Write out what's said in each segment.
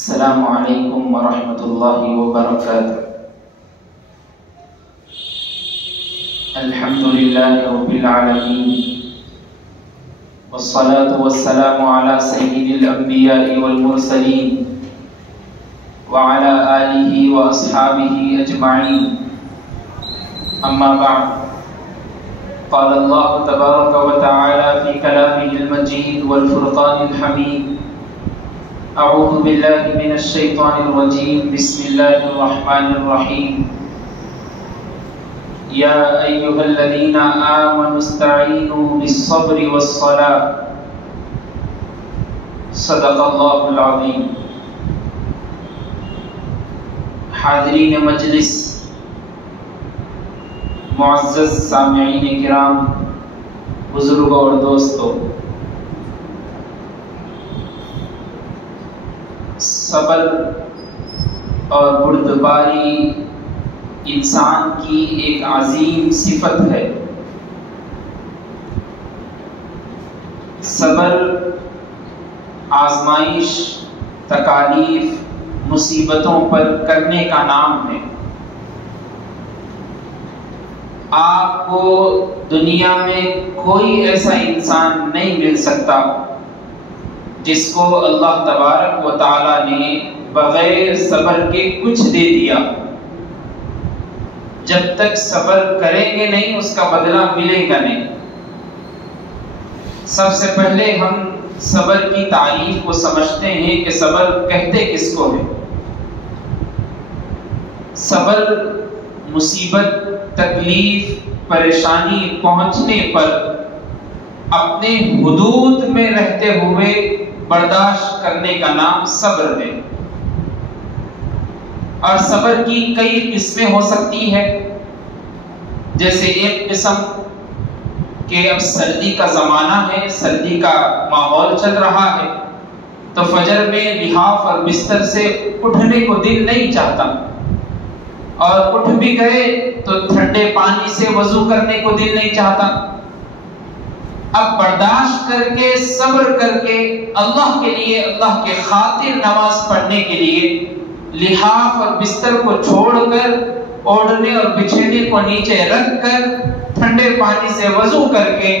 السلام علیکم ورحمۃ اللہ وبرکاتہ۔ الحمد للہ رب العالمین والصلاة والسلام علی سید الانبیاء والمرسلین وعلی آلہ واصحابہ اجمعین، اما بعد، قال اللہ تبارک وتعالی فی کلامہ المجید والفرقان الحمید، اعوذ باللہ من الشیطان الرجیم، بسم اللہ الرحمن الرحیم، یا ایہا الذین آمنوا استعینوا بالصبر والصلاۃ، صدق اللہ العظیم۔ حاضرین مجلس، معزز سامعین کرام، بزرگوں اور دوستوں، صبر اور بردباری انسان کی ایک عظیم صفت ہے۔ صبر آزمائش، تکالیف، مصیبتوں پر کرنے کا نام ہے۔ آپ کو دنیا میں کوئی ایسا انسان نہیں مل سکتا جس کو اللہ تبارک و تعالی نے بغیر صبر کے کچھ دے دیا۔ جب تک صبر کریں گے نہیں، اس کا بدلہ ملے گا نہیں۔ سب سے پہلے ہم صبر کی تعریف کو سمجھتے ہیں کہ صبر کہتے کس کو ہے۔ صبر مصیبت، تکلیف، پریشانی پہنچنے پر اپنے حدود میں رہتے ہوئے برداشت کرنے کا نام صبر ہے۔ اور صبر کی کئی قسمیں ہو سکتی ہے، جیسے ایک قسم کہ اب سردی کا زمانہ ہے، سردی کا ماحول چل رہا ہے، تو فجر میں لحاف اور بستر سے اٹھنے کو دل نہیں چاہتا، اور اٹھ بھی گئے تو ٹھنڈے پانی سے وضو کرنے کو دل نہیں چاہتا۔ اب برداشت کر کے، صبر کر کے، اللہ کے لیے، اللہ کے خاطر نماز پڑھنے کے لیے لحاف اور بستر کو چھوڑ کر، اوڑھنے اور بچھینے کو نیچے رکھ کر، ٹھنڈے پانی سے وضو کر کے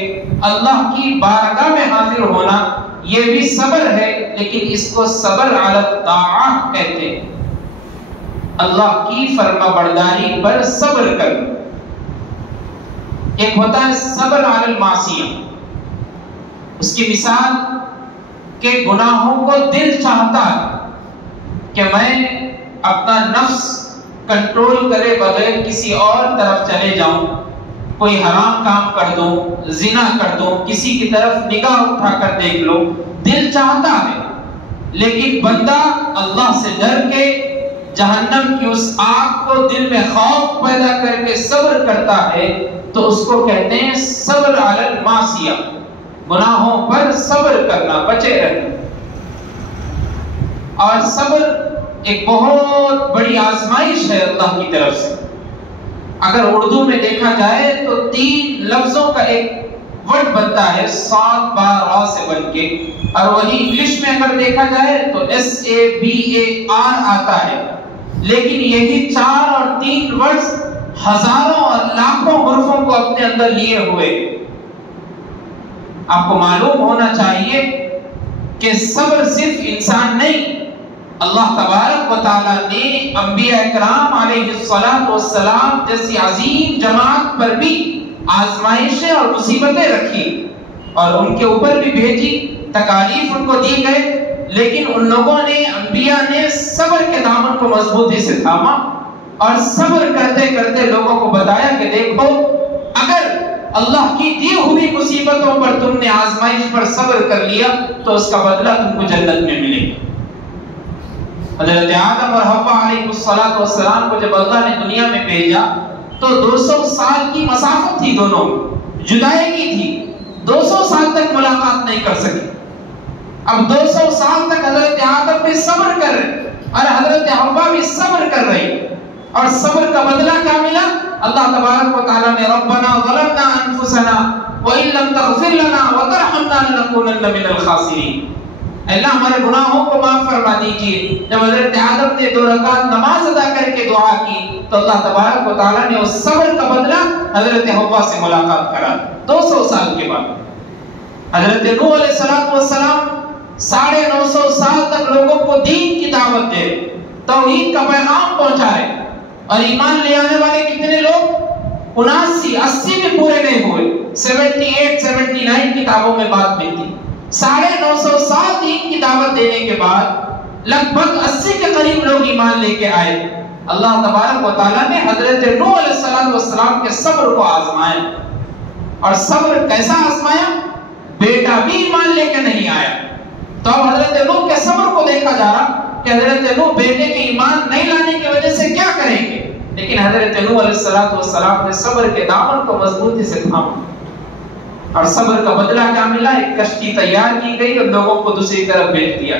اللہ کی بارگاہ میں حاضر ہونا، یہ بھی صبر ہے، لیکن اس کو صبر علی الطاعہ کہتے ہیں۔ اللہ کی فرما برداری پر صبر کر۔ ایک ہوتا ہے صبر علی المعصیہ۔ اس کی مثال کہ گناہوں کو دل چاہتا ہے کہ میں اپنا نفس کنٹرول کرے بغیر کسی اور طرف چلے جاؤں، کوئی حرام کام کر دوں، زنا کر دوں، کسی کی طرف نگاہ اٹھا کر دیکھ لو، دل چاہتا ہے۔ لیکن بندہ اللہ سے ڈر کے جہنم کی اس آگ کو دل میں خوف پیدا کر کے صبر کرتا ہے، تو اس کو کہتے ہیں صبر علی المعصیہ، گناہوں پر صبر کرنا، بچے رہنا۔ اور صبر ایک بہت بڑی آزمائش ہے اللہ کی طرف سے۔ اگر اردو میں دیکھا جائے تو 3 لفظوں کا ایک ورڈ بنتا ہے، صاد با را سے بن کے، اور وہی انگلش میں اگر دیکھا جائے تو SABAR آتا ہے۔ لیکن یہی 4 اور 3 ورڈز ہزاروں اور لاکھوں حروفوں کو اپنے اندر لیے ہوئے۔ آپ کو معلوم ہونا چاہیے کہ صبر صرف انسان نہیں، اللہ تبارک و تعالیٰ نے انبیاء اکرام علیہ السلام جیسی عظیم جماعت پر بھی آزمائشیں اور مصیبتیں رکھی، اور ان کے اوپر بھی بھیجی، تکالیف ان کو دی گئے، لیکن ان لوگوں نے، انبیاء نے صبر کے دامن کو مضبوطی سے تھاما، اور صبر کرتے کرتے لوگوں کو بتایا کہ دیکھو، اگر اللہ کی دی ہوئی مصیبتوں پر تم نے آزمائش پر صبر کر لیا تو اس کا بدلہ تم کو جنت میں ملے گا۔ حضرت آدم اور حوا علیہ السلام کو جب اللہ نے دنیا میں بھیجا تو 200 سال کی مسافت تھی، دونوں جدائی تھی، 200 سال تک ملاقات نہیں کر سکی۔ اب 200 سال تک حضرت آدم بھی صبر کر رہے اور حضرت حوا بھی صبر کر رہی، اور صبر کا بدلہ کیا ملا؟ اللہ تبارک و تعالیٰ نے ربنا ظلمنا انفسنا وَإِن لَّمْ تَغْفِرْ لَنَا وَتَرْحَمْنَا لَنَكُونَنَّ مِنَ الْخَاسِرِينَ، اللہ ہمارے گناہوں کو معاف فرما دیجیے۔ جب حضرت آدم نے 2 رکعت نماز ادا کر کے دعا کی تو اللہ تبارک و تعالیٰ نے اس صبر کا بدلہ حضرت حوا سے ملاقات کرا 200 سال کے بعد۔ حضرت نوح علیہ السلام 950 سال تک لوگوں کو دین کی دعوت دے، توحید کا پیغام پہنچا رہے، اور ایمان لے آنے والے کتنے لوگ؟ 79 80 بھی پورے نہیں ہوئے، 78 79 کتابوں میں بات ملتی۔ 950 سال دین کی دعوت دینے کے بعد لگ بھگ 80 کے قریب لوگ ایمان لے کے آئے۔ اللہ تبارک و تعالیٰ نے حضرت نوح علیہ السلام کے صبر کو آزمایا، اور صبر کیسا آزمایا؟ بیٹا بھی ایمان لے کے نہیں آیا، تو اب حضرت نوح کے صبر کو دیکھا جا رہا کہ حضرت نوح بیٹے کے ایمان نہیں لانے کی وجہ سے کیا کریں گے، لیکن حضرت نوح علیہ السلام نے صبر کے دامن کو مضبوطی سے تھاما، اور صبر کا بدلہ کیا ملا؟ ایک کشتی تیار کی گئی اور لوگوں کو دوسری طرف بھیج دیا۔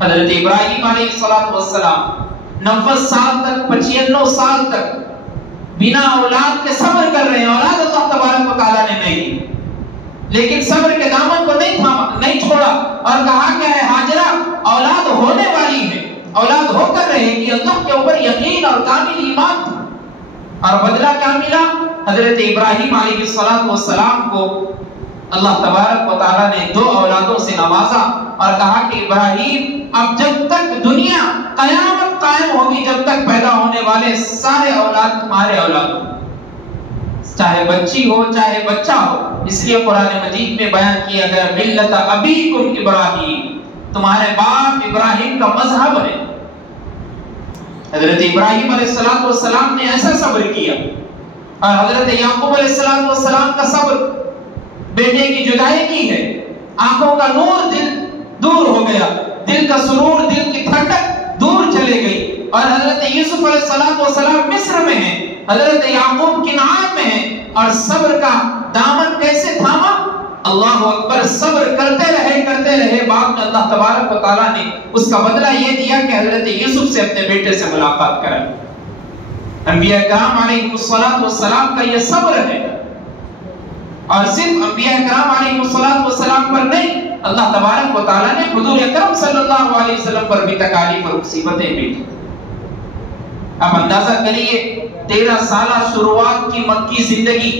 حضرت ابراہیم علیہ السلام 90 سال تک 95 سال تک بنا اولاد کے صبر کر رہے ہیں، اولاد اللہ تبارک و تعالیٰ نے نہیں دی، لیکن صبر کے دامن کو نہیں تھاما، نہیں چھوڑا، اور کہا کیا ہے؟ ہاجرہ اولاد ہونے والی ہے، اولاد ہو کر رہے گی۔ اللہ کے اوپر یقین اور کامل ایمان تھا، اور بدلہ کیا ملا؟ حضرت ابراہیم علیہ السلام کو اللہ تبارک و تعالیٰ نے 2 اولادوں سے نوازا، اور کہا کہ ابراہیم اب جب تک دنیا قیامت قائم ہوگی، جب تک پیدا ہونے والے سارے اولاد تمہارے اولاد ہوں، چاہے بچی ہو چاہے بچہ ہو۔ اس لیے قرآن مجید میں بیان کیا گیا ملت ابیکم ابراہیم، تمہارے باپ ابراہیم کا مذہب ہے۔ حضرت ابراہیم علیہ السلام نے ایسا صبر کیا، اور حضرت یعقوب علیہ السلام کا صبر، بیٹے کی جدائی کی ہے، آنکھوں کا نور دل دور ہو گیا، دل کا سرور، دل کی ٹھنڈک دور چلے گئی، اور حضرت یوسف علیہ السلام مصر میں ہیں، حضرت یعقوب کنعان میں ہیں، اور صبر کا دامن کیسے تھاما؟ اللہ اکبر، صبر کرتے رہے، بعد میں اللہ تبارک و تعالیٰ نے اس کا بدلہ یہ دیا کہ حضرت یوسف سے اپنے بیٹے سے ملاقات کرائے۔ انبیاء کرام علیہ السلام کا یہ صبر ہے، اور صرف انبیاء کرام علیہ السلام پر نہیں، اللہ تبارک و تعالیٰ نے حضور اکرم صلی اللہ علیہ وسلم پر بھی تکالیف اور مصیبتیں بھیجی۔ اب اندازہ کریے 13 سالہ شروعات کی مکی زندگی،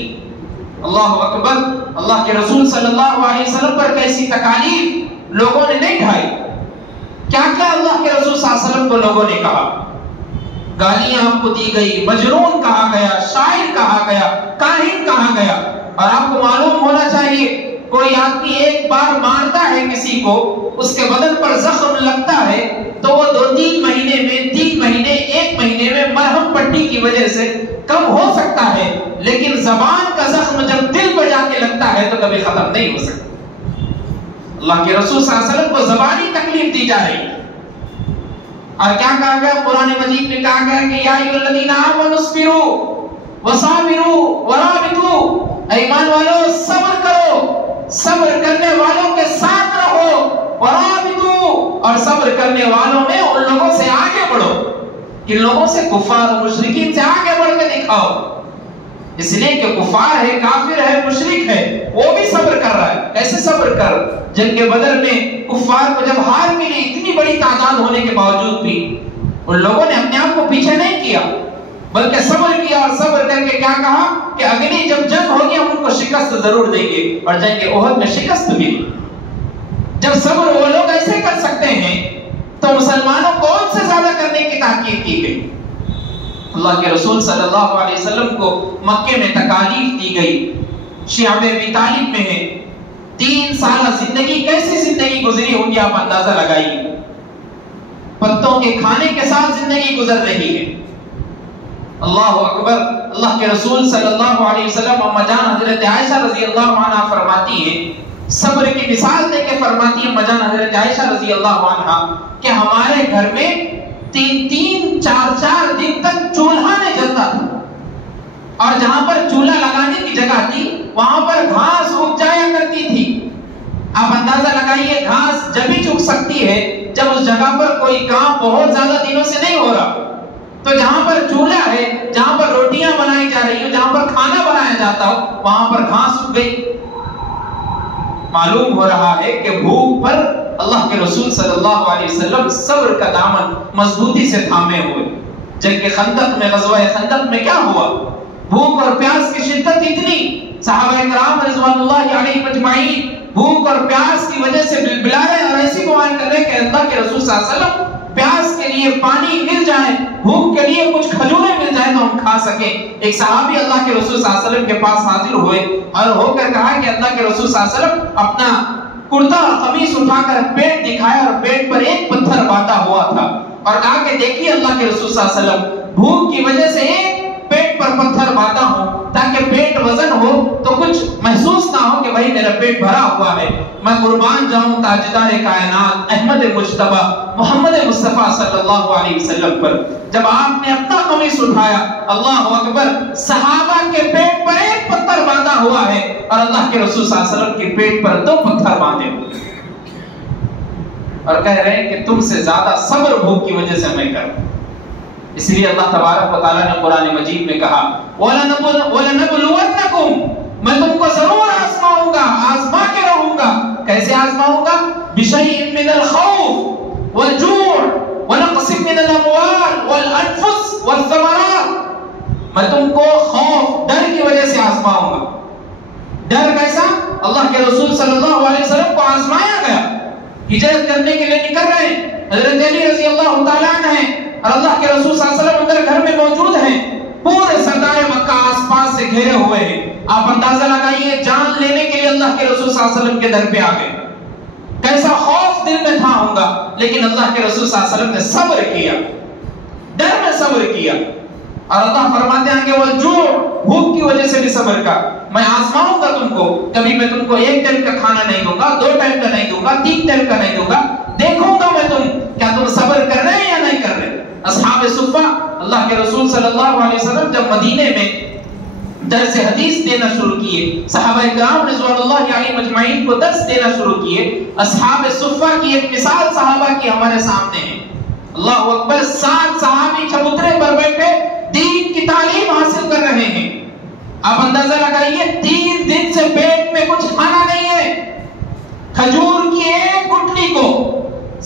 اللہ اکبر، اللہ کے رسول صلی اللہ علیہ وسلم پر کیسی تکالیف لوگوں نے نہیں ڈھائی، کیا کیا اللہ کے رسول صلی اللہ علیہ وسلم کو لوگوں نے کہا، گالیاں آپ کو دی گئی، مجنون کہا گیا، شاعر کہا گیا، کاہن کہا گیا۔ اور آپ کو معلوم ہونا چاہیے، کوئی آدمی ایک بار مارتا ہے کسی کو، اس کے بدن پر زخم لگتا ہے تو وہ 2-3 مہینے میں، 3 مہینے، 1 مہینے میں مرہم پٹی کی وجہ سے کم ہو سکتا ہے، لیکن زبان کا زخم جب دل پر جا کے لگتا ہے تو کبھی ختم نہیں ہو سکتا۔ اللہ کے رسول صلی اللہ علیہ وسلم کو زبانی تکلیف دی جا رہی ہے، اور کیا کہا گیا قرآن مجید میں؟ کہا گیا کہ یا ایھا الذین آمنوا اصبروا وصابروا ورابطوا، ایمان والو صبر کرو، صبر کرنے والوں کے ساتھ رہو، ورابطوا، اور صبر کرنے والوں میں ان لوگوں سے آگے بڑھو، کن لوگوں سے؟ کفار و مشرکین سے آگے بڑھ کے دکھاؤ، اس لیے کہ کفار ہے، کافر ہے، مشرک ہے، وہ بھی صبر کر رہا ہے۔ کیسے صبر کر؟ جنگ بدر میں کفار کو جب ہار ملی، اتنی بڑی تعداد ہونے کے باوجود بھی ان لوگوں نے اپنے آپ کو پیچھے نہیں کیا، بلکہ صبر کیا، اور صبر کر کے کیا کہا کہ اگلی جب جنگ ہوگی ہم ان کو شکست ضرور دیں گے، اور جنگ احد میں شکست ملی۔ جب صبر وہ لوگ ایسے کر سکتے ہیں تو مسلمانوں کو ان سے زیادہ کرنے کی تاکید کی گئی۔ اللہ کے رسول صلی اللہ علیہ وسلم کو مکے میں تکالیف دی گئی، شیعہ ابی طالب میں ہے، 3 سالہ زندگی، کیسی زندگی گزری ہوگی آپ اندازہ لگائیے، پتوں کے کھانے کے ساتھ زندگی گزر رہی ہے۔ اللہ اکبر، اللہ کے رسول صلی اللہ علیہ وسلم، اما جان حضرت عائشہ رضی اللہ عنہا فرماتی ہیں، صبر کی مثال دے کے فرماتی ہیں اما جان حضرت عائشہ رضی اللہ عنہا کہ ہمارے گھر میں 3-3 4-4 دن تک چولہا نہیں جلتا تھا، اور جہاں پر چولہا لگانے کی جگہ تھی وہاں پر گھاس اگ جایا کرتی تھی۔ آپ اندازہ لگائیے، گھاس جب ہی چگ سکتی ہے جب اس جگہ پر کوئی کام بہت زیادہ دنوں سے نہیں ہو رہا، تو جہاں پر چولہا ہے، جہاں پر روٹیاں بنائی جا رہی ہو، جہاں پر کھانا بنایا جاتا ہو، وہاں پر گھاس اگ گئی۔ معلوم ہو رہا ہے کہ بھوک پر اللہ کے رسول صلی اللہ علیہ وسلم صبر کا دامن مضبوطی سے تھامے ہوئے. جنگ خندق میں، غزوہ خندق میں کیا ہوا؟ بھوک اور پیاس کی شدت اتنی، صحابہ کرام رضوان اللہ علیہم اجمعین بھوک اور پیاس کی وجہ سے بلا رہے اور ایسی دعائیں کر رہے کہ اللہ کے رسول صلی اللہ علیہ وسلم پیاس کے لیے پانی مل جائے، بھوک کے لیے کچھ کھجوریں مل جائے تو ہم کھا سکیں. ایک صحابی اللہ کے رسول صلی اللہ علیہ وسلم کے پاس حاضر ہوئے اور ہو کر کہا کہ اللہ کے رسول صلی اللہ علیہ وسلم اپنا کرتا اور قمیص اٹھا کر پیٹ دکھایا اور پیٹ پر ایک پتھر باندھا ہوا تھا اور کہا کہ دیکھیے اللہ کے رسول صلی اللہ علیہ وسلم بھوک کی وجہ سے ایک پیٹ پر پتھر باندھا ہوں تاکہ پیٹ وزن ہو تو کچھ محسوس نہ ہو کہ بھائی میرا پیٹ بھرا ہوا ہے. میں قربان جاؤں تاجدار کائنات احمد مجتبی محمد مصطفیٰ صلی اللہ علیہ وسلم پر. جب آپ نے اپنا قمیص اٹھایا، اللہ اکبر، صحابہ کے پیٹ پر ایک پتھر باندھا ہوا ہے اور اللہ کے رسول صلی اللہ علیہ وسلم کے پیٹ پر 2 پتھر باندھے ہوئے اور کہہ رہے ہیں کہ تم سے زیادہ صبر بھوک کی وجہ سے میں کروں. اس لیے اللہ تبارک و تعالیٰ نے قرآن مجید میں کہا وَلَنَبْلُوَنَّكُمْ، میں تم کو ضرور آزماؤں گا، آزما کے رہوں گا. کیسے آزماؤں گا؟ بِشَيْءٍ مِّنَ الْخَوْفِ وَالْجُوعِ وَنَقْصٍ مِّنَ الْأَمْوَالِ وَالْأَنفُسِ وَالثَّمَرَاتِ. میں تم کو خوف، ڈر کی وجہ سے آزماؤں گا. ڈر کیسا؟ اللہ کے رسول صلی اللہ علیہ وسلم کو آزمایا گیا، ہجرت کرنے کے لیے نکل رہے ہیں، حضرت علی رضی اللہ تعالیٰ عنہ ہیں اور اللہ کے رسول صلی اللہ علیہ وسلم اندر گھر میں موجود ہیں. پورے سردار مکہ آس پاس سے گھیرے ہوئے ہیں. آپ اندازہ لگائیے جان لینے کے لیے اللہ کے رسول صلی اللہ علیہ وسلم کے در پہ آ گئے. کیسا خوف دل میں تھا ہوگا، لیکن اللہ کے رسول صلی اللہ علیہ وسلم نے صبر کیا، ڈر میں صبر کیا. اور اللہ فرماتے ہیں کہ وہ جو بھوک کی وجہ سے بھی صبر کا، میں آزماؤں گا تم کو. کبھی میں تم کو 1 ٹائم کا کھانا نہیں دوں گا، 2 ٹائم کا نہیں دوں گا، 3 ٹائم کا نہیں دوں گا. دیکھوں گا میں کیا تم صبر کر رہے ہیں یا نہیں کر رہے. اصحاب صفہ اللہ کے رسول صلی اللہ علیہ وسلم جب مدینے میں درس حدیث دینا شروع کیے، صحابہ کرام رضوان اللہ علیہم اجمعین کو درس دینا شروع کیے. اصحاب صفہ کی ایک مثال صحابہ کی ہمارے سامنے ہے. اللہ اکبر، 7 صحابی چبوترے پر بیٹھے دین کی تعلیم حاصل کر رہے ہیں. آپ اندازہ لگائیے 3 دن سے پیٹ میں کچھ کھانا نہیں ہے. کھجور کی ایک گٹلی کو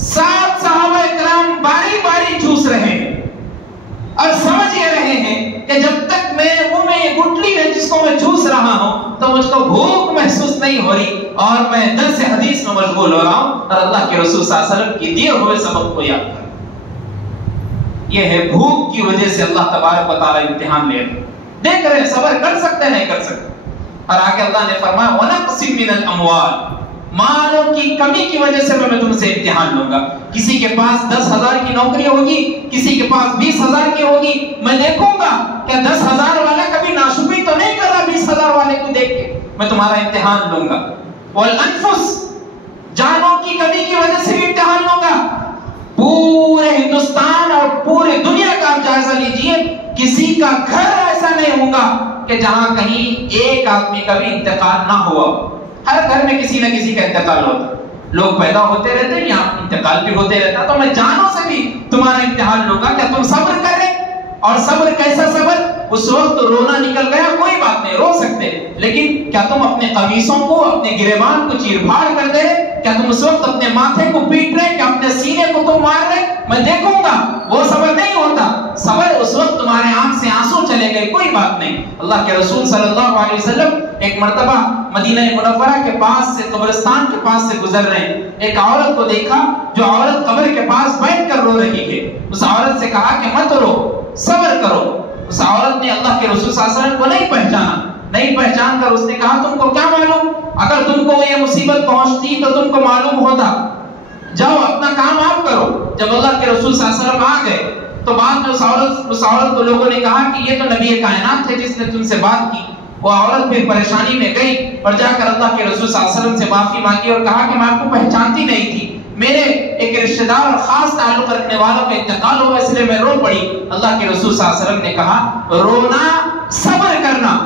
7 صحابہ کرام باری باری چوس رہے ہیں اور سمجھ یہ رہے ہیں کہ جب تک میرے منہ میں یہ گٹلی ہے جس کو میں چوس رہا ہوں تو مجھ کو بھوک محسوس نہیں ہو رہی اور میں درس حدیث میں مشغول ہو رہا ہوں اور اللہ کے رسول صلی اللہ علیہ وسلم کی دیے ہوئے سبق کو یاد کر. یہ ہے بھوک کی وجہ سے اللہ تبارک و تعالی امتحان لے رہے. دیکھ رہے صبر کر سکتے نہیں کر سکتے. اور آگے اللہ نے فرمایا وَنَقْصٍ مِّنَ الْأَمْوَالِ، مالوں کی کمی کی وجہ سے میں تم سے امتحان لوں گا. کسی کے پاس 10,000 کی نوکری ہوگی، کسی کے پاس 20,000 کی ہوگی. میں دیکھوں گا کہ 10,000 والا کبھی ناشکری تو نہیں کر رہا 20,000 والے کو دیکھ کے. میں تمہارا امتحان لوں گا. والانفس، جانوں کی کمی کی وجہ سے بھی امتحان لوں گا. پورے ہندوستان اور پورے دنیا کا آپ جائزہ لیجئے، کسی کا گھر ایسا نہیں ہوگا کہ جہاں کہیں ایک آدمی کا بھی انتقال نہ ہوا. ہر گھر میں کسی نہ کسی کا انتقال ہوتا. لوگ پیدا ہوتے رہتے ہیں یا انتقال بھی ہوتے رہتا. تو میں جانوں سے بھی تمہارا امتحان لوں گا. کیا تم صبر کر رہے؟ اور صبر کیسا صبر؟ اس وقت رونا نکل گیا کوئی بات نہیں، رو سکتے، لیکن کیا تم اپنے قمیصوں کو، اپنے گریبان کو چیر پھاڑ کر دے؟ کیا تم اس وقت اپنے ماتھے کو پیٹ رہے؟ کیا اپنے سینے کو تم مار رہے؟ میں دیکھوں گا. وہ صبر نہیں ہوتا. صبر اس وقت تمہارے آنکھ سے آنسو چلے گئے کوئی بات نہیں. اللہ کے رسول صلی اللہ علیہ وسلم ایک مرتبہ مدینہ منورہ کے پاس سے، قبرستان کے پاس سے گزر رہے ہیں. ایک عورت کو دیکھا جو عورت قبر کے پاس بیٹھ کر رو رہی ہے. اس عورت سے کہا کہ مت رو، صبر کرو. اس عورت نے اللہ کے رسول صلی اللہ علیہ وسلم کو نہیں پہچانا. نہیں پہچان کر اس نے کہا تم کو کیا معلوم؟ اگر تم کو یہ مصیبت پہنچتی تو تم کو معلوم ہوتا. جاؤ اپنا کام آپ کرو. جب اللہ کے رسول صلی اللہ علیہ وسلم آ گئے تو بعد میں اس عورت کو لوگوں نے کہا کہ یہ تو نبی کائنات تھے جس نے تم سے بات کی. وہ عورت پھر پریشانی میں گئی اور جا کر اللہ کے رسول صلی اللہ علیہ وسلم سے معافی مانگی اور کہا کہ میں آپ کو پہچانتی نہیں تھی، میرے ایک رشتہ دار اور خاص تعلق رکھنے والوں کا انتقال ہوا اس لیے میں رو پڑی. اللہ کے رسول صلی اللہ علیہ وسلم نے کہا رونا صبر کرنا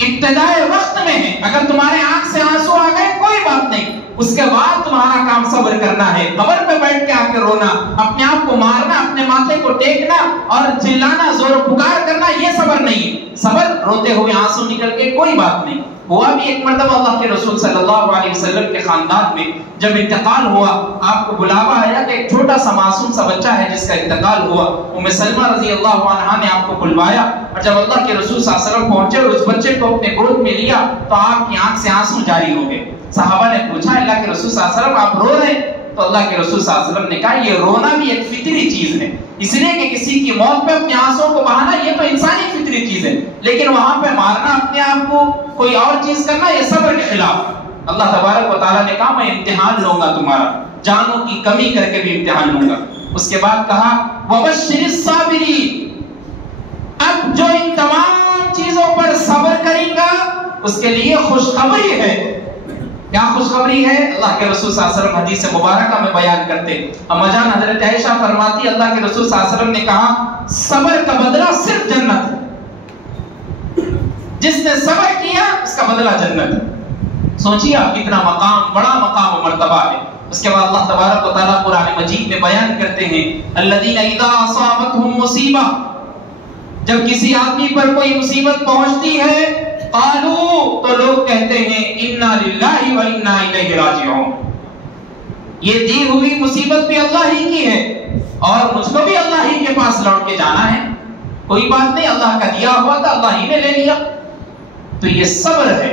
ابتدائے وقت میں ہے. اگر تمہارے آنکھ سے آنسو آ گئے کوئی بات نہیں، اس کے بعد تمہارا کام صبر کرنا ہے. قبر پہ بیٹھ کے آ کے رونا، اپنے آپ کو مارنا، اپنے ماتھے کو ٹیکنا اور چلانا، زور و پکار کرنا، یہ صبر نہیں ہے. صبر روتے ہوئے آنسو نکل کے کوئی بات نہیں. ہوا بھی ایک مرتبہ اللہ کے رسول صلی اللہ علیہ وسلم کے خاندان میں جب انتقال ہوا، آپ کو بلاوا آیا کہ ایک چھوٹا سا معصوم سا بچہ ہے جس کا انتقال ہوا. ام سلمہ رضی اللہ عنہا نے آپ کو بلوایا، اور جب اللہ کے رسول صلی اللہ علیہ وسلم پہنچے اور اس بچے کو اپنے گود میں لیا تو آپ کی آنکھ سے آنسو جاری ہو گئے. صحابہ نے پوچھا اللہ کے رسول صلی اللہ علیہ وسلم آپ رو رہے ہیں؟ تو اللہ کے رسول صلی اللہ علیہ وسلم نے کہا یہ رونا بھی ایک فطری چیز ہے، اس لیے کہ کسی کی موت پہ اپنے آنسوں کو بہانا یہ تو انسانی فطری چیز ہے، لیکن وہاں پہ مارنا اپنے آپ کو کوئی اور چیز کرنا یہ صبر کے خلاف. اللہ تبارک و تعالیٰ نے کہا میں امتحان لوں گا تمہارا، جانوں کی کمی کر کے بھی امتحان لوں گا. اس کے بعد کہا وَبَشِّرِ الصَّابِرِينَ، اب جو ان تمام چیزوں پر صبر کرے گا اس کے لیے خوشخبری ہے. کیا خوشخبری ہے؟ اللہ کے رسول صلی اللہ علیہ وسلم حدیث مبارکہ میں بیان کرتے. اما جان حضرت عائشہ فرماتی اللہ کے رسول صلی اللہ علیہ وسلم نے کہا صبر کا بدلہ صرف جنت ہے، جس نے صبر کیا اس کا بدلہ جنت ہے. سوچیے آپ کتنا مقام، بڑا مقام و مرتبہ ہے. اس کے بعد اللہ تبارک و تعالیٰ قرآن مجید میں بیان کرتے ہیں الذین اذا اصابتهم مصیبہ، جب کسی آدمی پر کوئی مصیبت پہنچتی ہے قالو، تو لوگ کہتے ہیں انا للہ و انا الیہ راجعون، یہ دی ہوئی مصیبت بھی اللہ ہی کی ہے اور مجھ کو بھی اللہ ہی کے پاس لوٹ کے جانا ہے، کوئی بات نہیں، اللہ کا دیا ہوا تھا اللہ ہی نے لے لیا. تو یہ صبر ہے.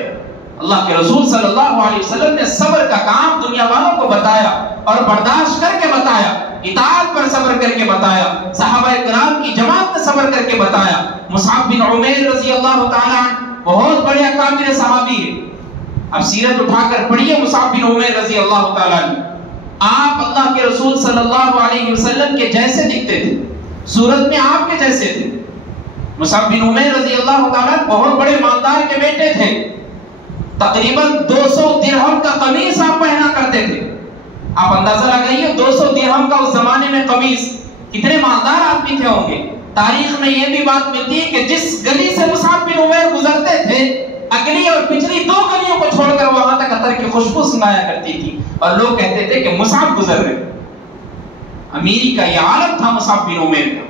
اللہ کے رسول صلی اللہ علیہ وسلم نے صبر کا کام دنیا والوں کو بتایا اور برداشت کر کے بتایا، اطاعت پر صبر کر کے بتایا. صحابہ کرام کی جماعت نے صبر کر کے بتایا. مصعب بن عمیر رضی اللہ تعالیٰ عنہ بہت بڑے اکابر صحابی ہیں. اب سیرت اٹھا کر پڑھیے مصعب بن عمیر رضی اللہ تعالیٰ عنہ. آپ اللہ کے رسول صلی اللہ علیہ وسلم کے جیسے دکھتے تھے، صورت میں آپ کے جیسے تھے. مصعب بن عمیر رضی اللہ تعالیٰ عنہ بہت بڑے مالدار کے بیٹے تھے. تقریباً 200 درہم کا قمیص آپ پہنا کرتے تھے. آپ اندازہ لگائیے 200 درہم کا اس زمانے میں قمیص، کتنے مالدار آدمی تھے ہوں گے. تاریخ میں یہ بھی بات ملتی ہے کہ جس گلی سے مصعب بن عمیر گزرتے تھے اگلی اور پچھلی 2 گلیوں کو چھوڑ کر وہاں تک عطر کی خوشبو سنایا کرتی تھی اور لوگ کہتے تھے کہ مصعب گزر رہے. امیری کا یہ عالم تھا مصعب بن عمیر کا.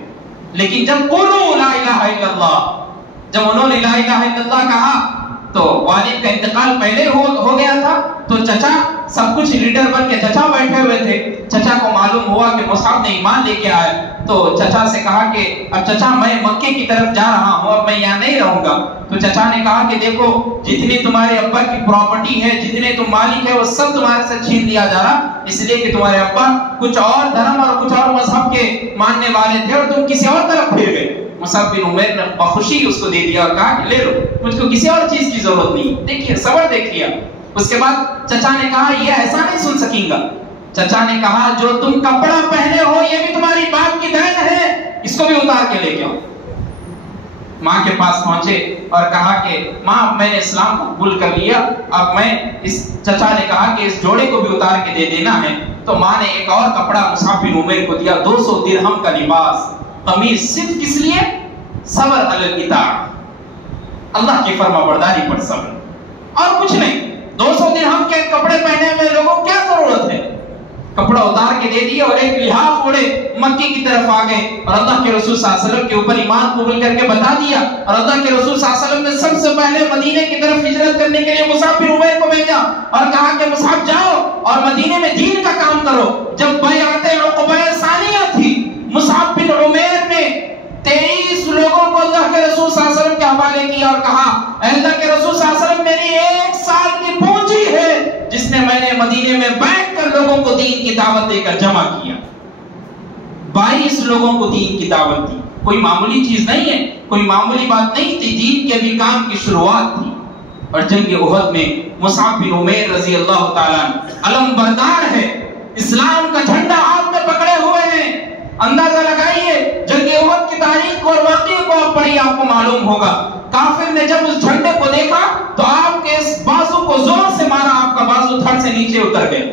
لیکن جب قولوا لا الہ الا اللہ، جب انہوں نے لا الہ الا اللہ کہا تو والد کا انتقال پہلے ہو گیا تھا، تو چچا سب کچھ لیڈر بن کے چچا بیٹھے ہوئے تھے. چچا کو معلوم ہوا کہ مصعب نے ایمان لے کے آئے تو چچا سے کہا کہ اب چچا میں مکے کی طرف جا رہا ہوں، اب میں یہاں نہیں رہوں گا. تو چچا نے کہا کہ دیکھو جتنی تمہارے ابا کی پراپرٹی ہے، جتنے تم مالک ہے، وہ سب تمہارے سے چھین لیا جا رہا، اس لیے کہ تمہارے ابا کچھ اور دھرم اور کچھ اور مذہب کے ماننے والے تھے اور تم کسی اور طرف پھر گئے. مصعب بن عمیر نے بخوشی اس کو دے دیا اور کہا کہ لے لو، مجھ کو کسی اور چیز کی ضرورت نہیں. دیکھیے صبر دیکھیے. اس کے بعد چچا نے کہا یہ ایسا نہیں سن سکیں گا. چچا نے کہا جو تم کپڑا پہنے ہو یہ بھی تمہاری باپ کی دین ہے، اس کو بھی اتار کے لے کے آؤ. ماں کے پاس پہنچے اور کہا کہ ماں میں نے اسلام کو قبول کر لیا، اب میں اس چچا نے کہا کہ اس جوڑے کو بھی اتار کے دے دینا ہے. تو ماں نے ایک اور کپڑا مصعب بن عمیر کو دیا، 200 درہم کا لباس، قمیص، صرف کس لیے؟ صبر علی الاطاعت، اللہ کی فرما برداری پر صبر اور کچھ نہیں. 200 درہم کے کپڑے پہنے ہوئے لوگوں کو کیا ضرورت ہے؟ کپڑا اتار کے دے دیا اور ایک لحاف اڑے مکے کی طرف آ گئے اور اللہ کے رسول صلی اللہ علیہ وسلم کے اوپر ایمان قبول کر کے بتا دیا. اور اللہ کے رسول صلی اللہ علیہ وسلم نے سب سے پہلے مدینے کی طرف ہجرت کرنے کے لیے مصعب بن عمیر کو بھیجا اور کہا کہ مصعب جاؤ اور مدینے میں دین کا کام کرو. جب بیعت عقبہ ثانیہ تھی، مصعب بن عمیر نے 23 لوگوں کو اللہ کے رسول صلی اللہ علیہ وسلم کے حوالے کیا اور کہا اے اللہ کے رسول صلی اللہ علیہ وسلم میری 1 سال کی پونجی ہے جس نے میں نے مدینے میں بیٹھ کر لوگوں کو دین کی دعوت دے کر جمع کیا. 22 لوگوں کو دین کی دعوت دی. کوئی معمولی چیز نہیں ہے، کوئی معمولی بات نہیں تھی، دین کے بھی کام کی شروعات تھی. اور جنگ احد میں مصعب بن عمیر رضی اللہ تعالیٰ علم بردار ہے، اسلام کا جھنڈا ہاتھ میں پکڑے ہوئے ہیں. اندازہ لگائیے جنگ احد کی تاریخ کو اور واقعے کو آپ پڑھیے، آپ کو معلوم ہوگا. کافر نے جب اس جھنڈے کو دیکھا تو آپ کے اس بازو کو زور سے مارا، آپ کا بازو دھڑ سے نیچے اتر گیا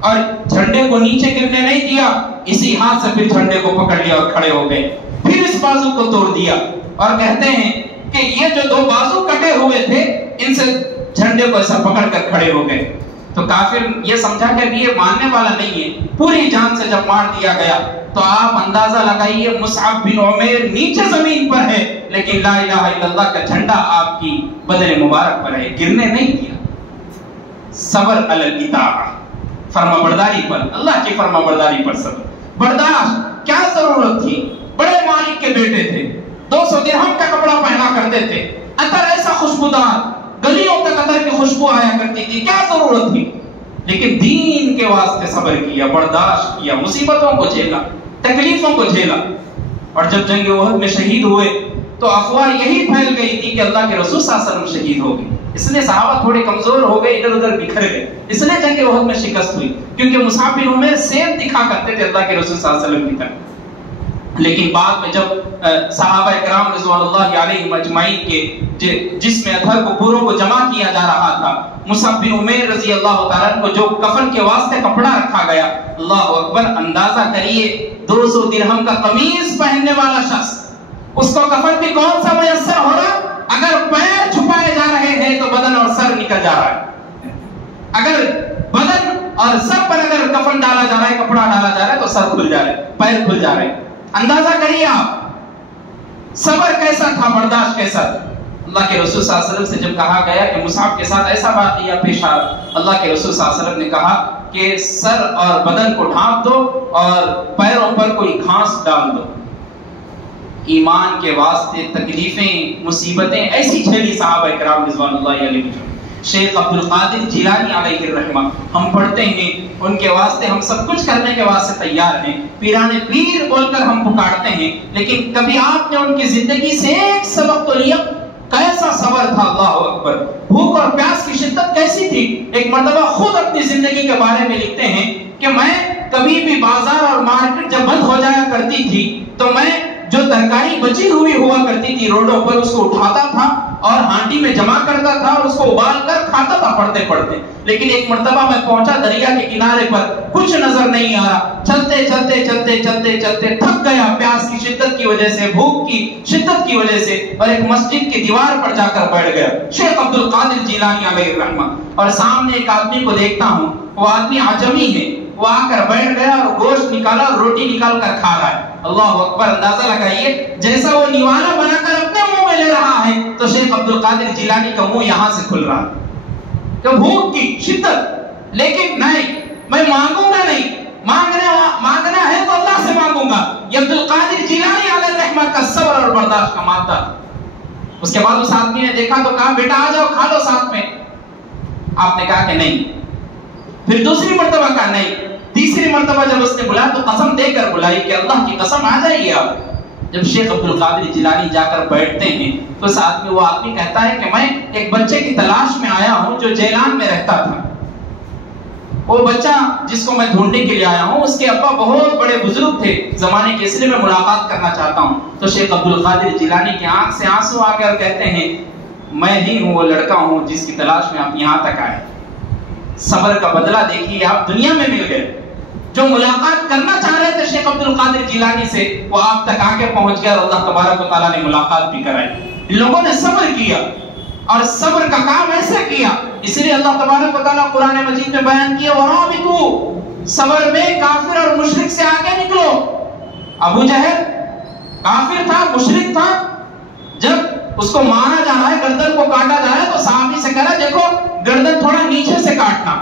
اور جھنڈے کو نیچے گرنے نہیں دیا، اسی ہاتھ سے پھر جھنڈے کو پکڑ لیا اور کھڑے ہو گئے. پھر اس بازو کو توڑ دیا اور کہتے ہیں کہ یہ جو 2 بازو کٹے ہوئے تھے ان سے جھنڈے کو ایسا پکڑ کر کھڑے ہو گئے. تو کافر یہ سمجھا کہ ابھی یہ ماننے والا نہیں ہے، پوری جان سے جب مار دیا گیا تو آپ اندازہ لگائیے مصعب بن عمیر نیچے زمین پر ہے لیکن لا الہ الا اللہ کا جھنڈا آپ کی بدن مبارک پر ہے، گرنے نہیں دیا۔ صبر علی الاطاعہ، فرما برداری پر، اللہ کی فرما برداری پر صبر، برداشت۔ کیا ضرورت تھی؟ بڑے مالک کے بیٹے تھے، 200 درہم کا کپڑا پہنا کرتے تھے، عطر ایسا خوشبودار، گلیوں تک عطر کی خوشبو آیا کرتی تھی، کیا ضرورت تھی؟ لیکن دین کے واسطے صبر کیا، برداشت کیا، مصیبتوں کو جھیلا، تکلیفوں کو جھیلا۔ اور جب جنگ احد میں شہید ہوئے تو افواہ یہی پھیل گئی تھی کہ اللہ کے رسول صلی اللہ علیہ وسلم شہید ہو گئے، اس لیے صحابہ تھوڑے کمزور ہو گئے، ادھر ادھر بکھر گئے، اس لیے جنگ احد میں شکست ہوئی، کیونکہ مصعب بن عمیر سیف دکھا کرتے تھے اللہ کے رسول صلی اللہ علیہ وسلم کی طرف۔ لیکن بعد میں جب صحابہ کرام رضوان اللہ علیہم اجمعین کے جسم اطہر کو پوروں کو جمع کیا جا رہا تھا، مصعب بن عمیر رضی اللہ تعالیٰ عنہ کو جو کفن کے واسطے کپڑا رکھا گیا، اللہ اکبر، اندازہ کریے 200 درہم کا قمیص پہننے والا شخص، اس کو کفن بھی کون سا میسر ہو رہا؟ اگر پیر چھپائے جا رہے ہیں تو بدن اور سر نکل جا رہا ہے، اگر بدن اور سر پر اگر کفن ڈالا جا رہا ہے، کپڑا ڈالا جا رہا ہے تو سر کھل جا رہا ہے، پیر کھل جا رہے ہیں۔ اندازہ کریے آپ صبر کیسا تھا، برداشت کیسا تھا۔ اللہ کے رسول صلی اللہ علیہ وسلم سے جب کہا گیا کہ مصعب کے ساتھ ایسا واقعہ پیش آیا، اللہ کے رسول صلی اللہ علیہ وسلم نے کہا کہ سر اور بدن کو ڈھانپ دو اور پیروں پر کوئی گھاس ڈال دو۔ ایمان کے واسطے تکلیفیں، مصیبتیں ایسی جھیلی صحابہ کرام رضوان اللہ علیہ۔ شیخ عبد القادر جیلانی علیہ الرحمہ، ہم پڑھتے ہیں ان کے واسطے ہم سب کچھ کرنے کے واسطے تیار ہیں، پیرانے پیر بول کر ہم پکارتے ہیں، لیکن کبھی آپ نے ان کی زندگی سے ایک سبق تو لیا؟ کیسا صبر تھا، اللہ اکبر، بھوک اور پیاس کی شدت کیسی تھی۔ ایک مرتبہ خود اپنی زندگی کے بارے میں لکھتے ہیں کہ میں کبھی بھی بازار اور مارکیٹ جب بند ہو جایا کرتی تھی تو میں جو ترکاری بچی ہوئی ہوا کرتی تھی روڈوں پر اس کو اٹھاتا تھا اور ہانڈی میں جمع کرتا تھا اور اس کو ابال کر کھاتا تھا پڑھتے پڑھتے۔ لیکن ایک مرتبہ میں پہنچا دریا کے کنارے پر، کچھ نظر نہیں آ رہا، چلتے چلتے چلتے چلتے چلتے تھک گیا، پیاس کی شدت کی وجہ سے، بھوک کی شدت کی وجہ سے، اور ایک مسجد کی دیوار پر جا کر بیٹھ گیا، شیخ عبد القادر جیلانی علیہ الرحمہ، اور سامنے ایک آدمی کو دیکھتا ہوں، وہ آدمی عجمی ہے، وہ آ کر بیٹھ گیا اور گوشت نکالا اور روٹی نکال کر کھا رہا ہے۔ اللہ اکبر، اندازہ لگائیے جیسا وہ نیوالا بنا کر اپنے منہ میں لے رہا ہے تو شیخ عبد القادر جیلانی کا منہ یہاں سے کھل رہا ہے کہ بھوک کی شدت، لیکن نہیں، میں مانگوں گا نہیں، مانگنا ہے تو اللہ سے مانگوں گا۔ یہ عبد القادر جیلانی علیہ الرحمہ کا صبر اور برداشت کا مادہ۔ اس کے بعد اس آدمی نے دیکھا تو کہا بیٹا آ جاؤ کھا لو ساتھ میں، آپ نے کہا کہ نہیں، پھر دوسری مرتبہ کہا نہیں، تیسری مرتبہ جب اس نے بلایا تو قسم دے کر بلائی کہ اللہ کی قسم آ جائیے آپ۔ جب شیخ عبد القادر جیلانی جا کر بیٹھتے ہیں تو وہ آدمی کہتا ہے کہ میں ایک بچے کی تلاش میں آیا ہوں جو جیلان میں رہتا تھا، وہ بچہ جس کو میں ڈھونڈنے کے لیے آیا ہوں اس کے ابا بہت بڑے بزرگ تھے زمانے کے، اس لیے میں ملاقات کرنا چاہتا ہوں۔ تو شیخ عبد القادر جیلانی کی آنکھ سے آنسو آ کر کہتے ہیں میں ہی ہوں وہ لڑکا ہوں جس کی تلاش میں آپ یہاں تک آئے۔ صبر کا بدلہ دیکھیے، آپ دنیا میں مل گئے، جو ملاقات کرنا چاہ رہے تھے شیخ عبد القادر جیلانی سے وہ آپ تک آ کے پہنچ گیا اور اللہ تبارک و تعالیٰ نے ملاقات بھی کرائی۔ ان لوگوں نے صبر کیا اور صبر کا کام ایسے کیا، اس لیے اللہ تبارک و تعالیٰ قرآن مجید میں بیان کیا وَرَابِطُوا، صبر میں کافر اور مشرک سے آگے نکلو۔ ابو جہل کافر تھا، مشرک تھا، جب اس کو مارا جا رہا ہے، گردن کو کاٹا جا رہا ہے تو صحابی سے کہہ رہا دیکھو گردن تھوڑا نیچے سے کاٹنا،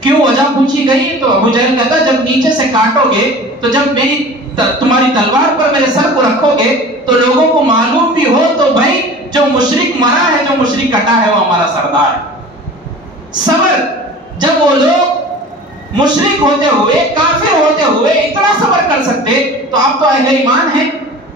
کیوں وجہ پوچھی گئی تو ابو جہل کہتا جب نیچے سے کاٹو گے تو جب تمہاری تلوار پر میرے سر کو رکھو گے تو لوگوں کو معلوم بھی ہو تو بھائی جو مشرک مرا ہے، جو مشرک کٹا ہے وہ ہمارا سردار ہے۔ صبر، جب وہ لوگ مشرک ہوتے ہوئے، کافر ہوتے ہوئے اتنا صبر کر سکتے تو آپ تو اہل ایمان ہیں،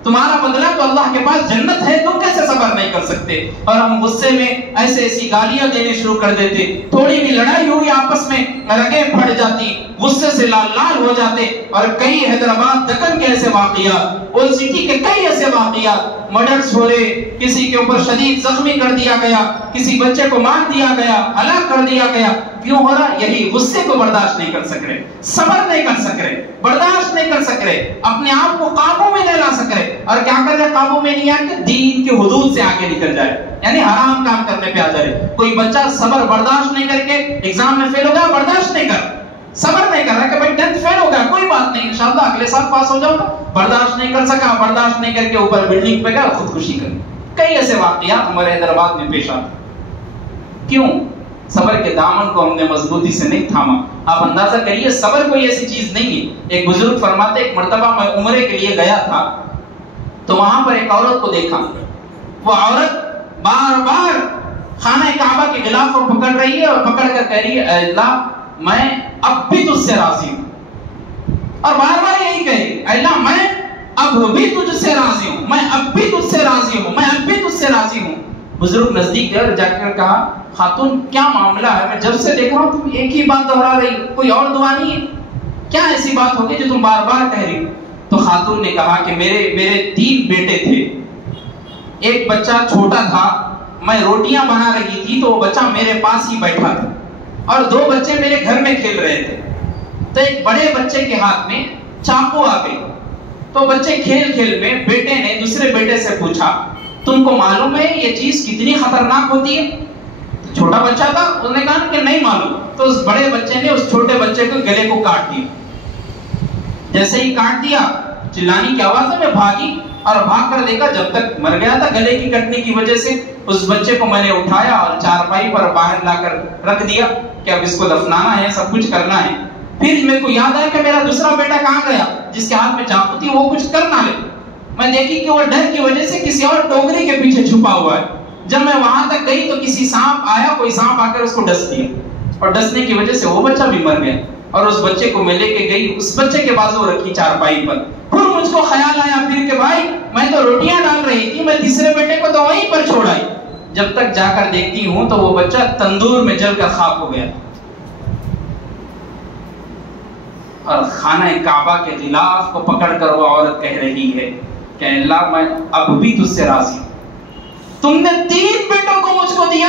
تمہارا بدلہ تو اللہ کے پاس جنت ہے، تم کیسے صبر نہیں کر سکتے؟ اور ہم غصے میں ایسی گالیاں دینے شروع کر دیتے، تھوڑی بھی لڑائی ہوئی آپس میں رگیں پھٹ جاتی، غصے سے لال لال ہو جاتے۔ اور کئی حیدرآباد دکن کے ایسے واقعات، اولڈ سٹی کے کئی ایسے واقعات، مرڈرز ہو رہے، کسی کے اوپر شدید زخمی کر دیا گیا، کسی بچے کو مار دیا گیا، ہلاک کر دیا گیا، کیوں ہو رہا؟ یہی غصے کو برداشت نہیں کر سک رہے، صبر نہیں کر سک رہے، برداشت نہیں کر سک رہے، اپنے آپ کو قابو میں نہیں لا سک رہے. اور کیا کر رہے؟ قابو میں نہیں آ کے دین کی حدود سے آگے نکل جائے، یعنی حرام کام کرنے پہ آ جائے. کوئی بچہ صبر برداشت نہیں کر کے ایگزام میں فیل ہو گیا، برداشت نہیں کر، صبر نہیں کر رہا کہ بھائی 10th فیل ہو گیا، کوئی بات نہیں انشاءاللہ اگلے سال پاس ہو جاؤ گا. برداشت نہیں کر سکا، برداشت نہیں کر کے اوپر بلڈنگ پہ گیا خودکشی کر. کئی ایسے واقعات ہمارے حیدرآباد میں پیش آتے. کیوں؟ صبر کے دامن کو ہم نے مضبوطی سے نہیں تھاما. آپ اندازہ کریے صبر کوئی ایسی چیز نہیں ہے. ایک بزرگ فرماتے ایک مرتبہ میں عمرے کے لیے گیا تھا تو وہاں پر ایک عورت کو دیکھا. وہ عورت بار بار خانہ کعبہ کے غلاف کو پکڑ رہی ہے اور پکڑ کر کہہ رہی ہے اے اللہ میں اب بھی تجھ سے راضی ہوں. اور بار بار یہی کہے اے اللہ میں اب بھی تجھ سے راضی ہوں، میں اب بھی تجھ سے راضی ہوں، میں اب بھی تجھ سے راضی ہوں. بزرگ نزدیک گئے اور جا کر کہا خاتون کیا معاملہ ہے؟ میں جب سے دیکھ رہا ہوں تم ایک ہی بات دہرا رہی ہو، کوئی اور دعا نہیں ہے؟ کیا ایسی بات ہوگی جو تم بار بار کہہ رہی ہو؟ تو خاتون نے کہا کہ میرے 3 بیٹے تھے. ایک بچہ چھوٹا تھا، میں روٹیاں بنا رہی تھی تو وہ بچہ میرے پاس ہی بیٹھا تھا اور 2 بچے میرے گھر میں کھیل رہے تھے. تو ایک بڑے بچے کے ہاتھ میں چاقو آ گئی. تو بچے کھیل کھیل میں بیٹے نے دوسرے بیٹے سے پوچھا تم کو معلوم ہے یہ چیز کتنی خطرناک ہوتی ہے؟ چھوٹا بچہ تھا، اس نے کہا کہ نہیں معلوم. تو اس بڑے بچے نے اس چھوٹے بچے کو گلے کو کاٹ دیا. جیسے ہی کاٹ دیا چلانے کی آواز ہے، میں بھاگی اور بھاگ کر دیکھا جب تک مر گیا تھا گلے کی کٹنے کی وجہ سے. اس بچے کو میں نے اٹھایا اور چارپائی پر باہر لا کر رکھ دیا کہ اب اس کو دفنانا ہے، سب کچھ کرنا ہے. پھر میرے کو یاد آیا کہ میرا دوسرا بیٹا کہاں گیا جس کے ہاتھ میں چاقو تھی، وہ کچھ کر نہ لے. میں دیکھی کہ وہ ڈر کی وجہ سے کسی اور ٹوکری کے پیچھے چھپا ہوا ہے. جب میں وہاں تک گئی تو کسی سانپ آیا، کوئی سانپ آ کر اس کو ڈس دیا اور ڈسنے کی وجہ سے وہ بچہ بھی مر گیا. اور اس بچے کو میں لے کے گئی، اس بچے کے بازو رکھی چارپائی پر. پھر مجھ کو خیال آیا پھر کہ بھائی میں تو روٹیاں ڈال رہی تھی، میں تیسرے بیٹے کو تو وہیں پر چھوڑ آئی. جب تک جا کر دیکھتی ہوں تو وہ بچہ تندور میں جل کر خاک ہو گیا. اور خانہ کعبہ کے غلاف کو پکڑ کر وہ عورت کہہ رہی ہے کہ اللہ میں اب بھی تجھ سے راضی ہوں. تم نے 3 بیٹوں کو مجھ کو دیا،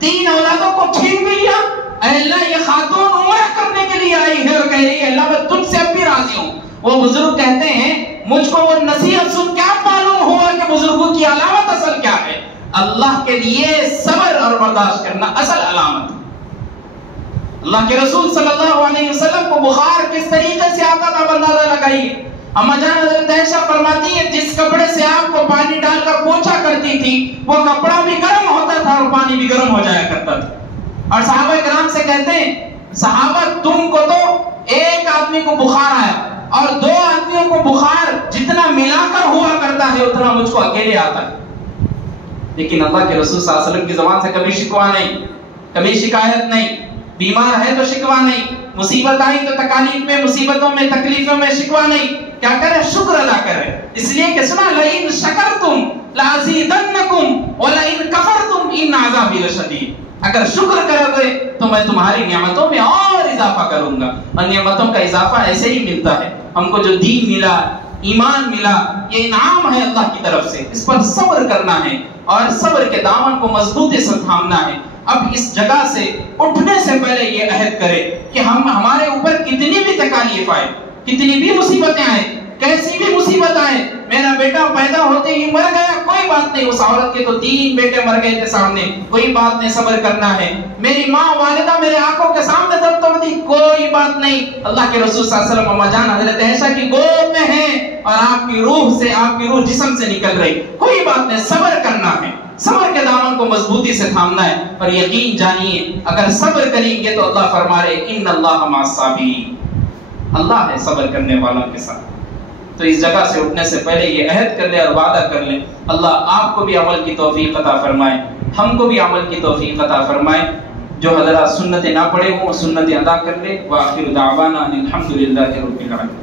3 اولادوں کو چھین بھی لیا. اے اللہ یہ خاتون عمرہ کرنے کے لیے آئی ہے اور کہہ رہی ہے اللہ میں تجھ سے اب بھی راضی ہوں. وہ بزرگ کہتے ہیں مجھ کو وہ نصیحت سن کیا معلوم ہوا کہ بزرگوں کی علامت اصل کیا ہے؟ اللہ کے لیے صبر اور برداشت کرنا اصل علامت. اللہ کے رسول صلی اللہ علیہ وسلم کو بخار کس طریقے سے آتا تھا اندازہ لگائیے. اما جان حضرت عائشہ فرماتی ہے جس کپڑے سے آپ کو پانی ڈال کر پوچھا کرتی تھی وہ کپڑا بھی گرم ہوتا تھا اور پانی بھی گرم ہو جایا کرتا تھا. اور صحابہ کرام سے کہتے ہیں صحابہ تم کو تو ایک آدمی کو بخار آیا اور 2 آدمیوں کو بخار جتنا ملا کر ہوا کرتا ہے اتنا مجھ کو اکیلے آتا ہے. لیکن اللہ کے رسول صلی اللہ علیہ وسلم کی زبان سے کبھی شکوہ نہیں، کبھی شکایت نہیں. بیمار ہے تو شکوہ نہیں، مصیبت آئی تو تکالیف میں، مصیبتوں میں، تکلیفوں میں شکوہ نہیں. کیا کرے؟ شکر ادا کرے. اس لیے کہ سنا لئن شکرتم لازیدنکم ولئن کفرتم ان عذابی لشدید. اگر شکر کرو گے تو میں تمہاری نعمتوں میں اور اضافہ کروں گا. اور نعمتوں کا اضافہ ایسے ہی ملتا ہے. ہم کو جو دین ملا، ایمان ملا، یہ انعام ہے اللہ کی طرف سے. اس پر صبر کرنا ہے اور صبر کے دامن کو مضبوطی سے تھامنا ہے. اب اس جگہ سے اٹھنے سے پہلے یہ عہد کرے کہ ہمارے اوپر کتنی بھی تکالیف آئے، کتنی بھی مصیبتیں آئے، کیسی بھی مصیبت آئے، میرا بیٹا پیدا ہوتے ہی مر گیا کوئی بات نہیں. اس عورت کے تو 3 بیٹے مر گئے تھے سامنے، کوئی بات نہیں، صبر کرنا ہے. میری ماں والدہ میرے آنکھوں کے سامنے دم توڑ دی، کوئی بات نہیں. اللہ کے رسول صلی اللہ علیہ وسلم اما جان حضرت عائشہ کی گود میں ہیں اور آپ کی روح جسم سے نکل رہی، کوئی بات نہیں، صبر کرنا ہے. صبر کے دامن کو مضبوطی سے تھامنا ہے. اور یقین جانیے اگر صبر کریں گے تو اللہ فرما رہے ان اللہ مع الصابرین، اللہ ہے صبر کرنے والوں کے ساتھ. تو اس جگہ سے اٹھنے سے پہلے یہ عہد کر لیں اور وعدہ کر لیں. اللہ آپ کو بھی عمل کی توفیق عطا فرمائے، ہم کو بھی عمل کی توفیق عطا فرمائے. جو حضرات سنتیں نہ پڑھے ہوں سنتیں ادا کر لیں. وآخر دعوانا الحمدللہ رب العالمین.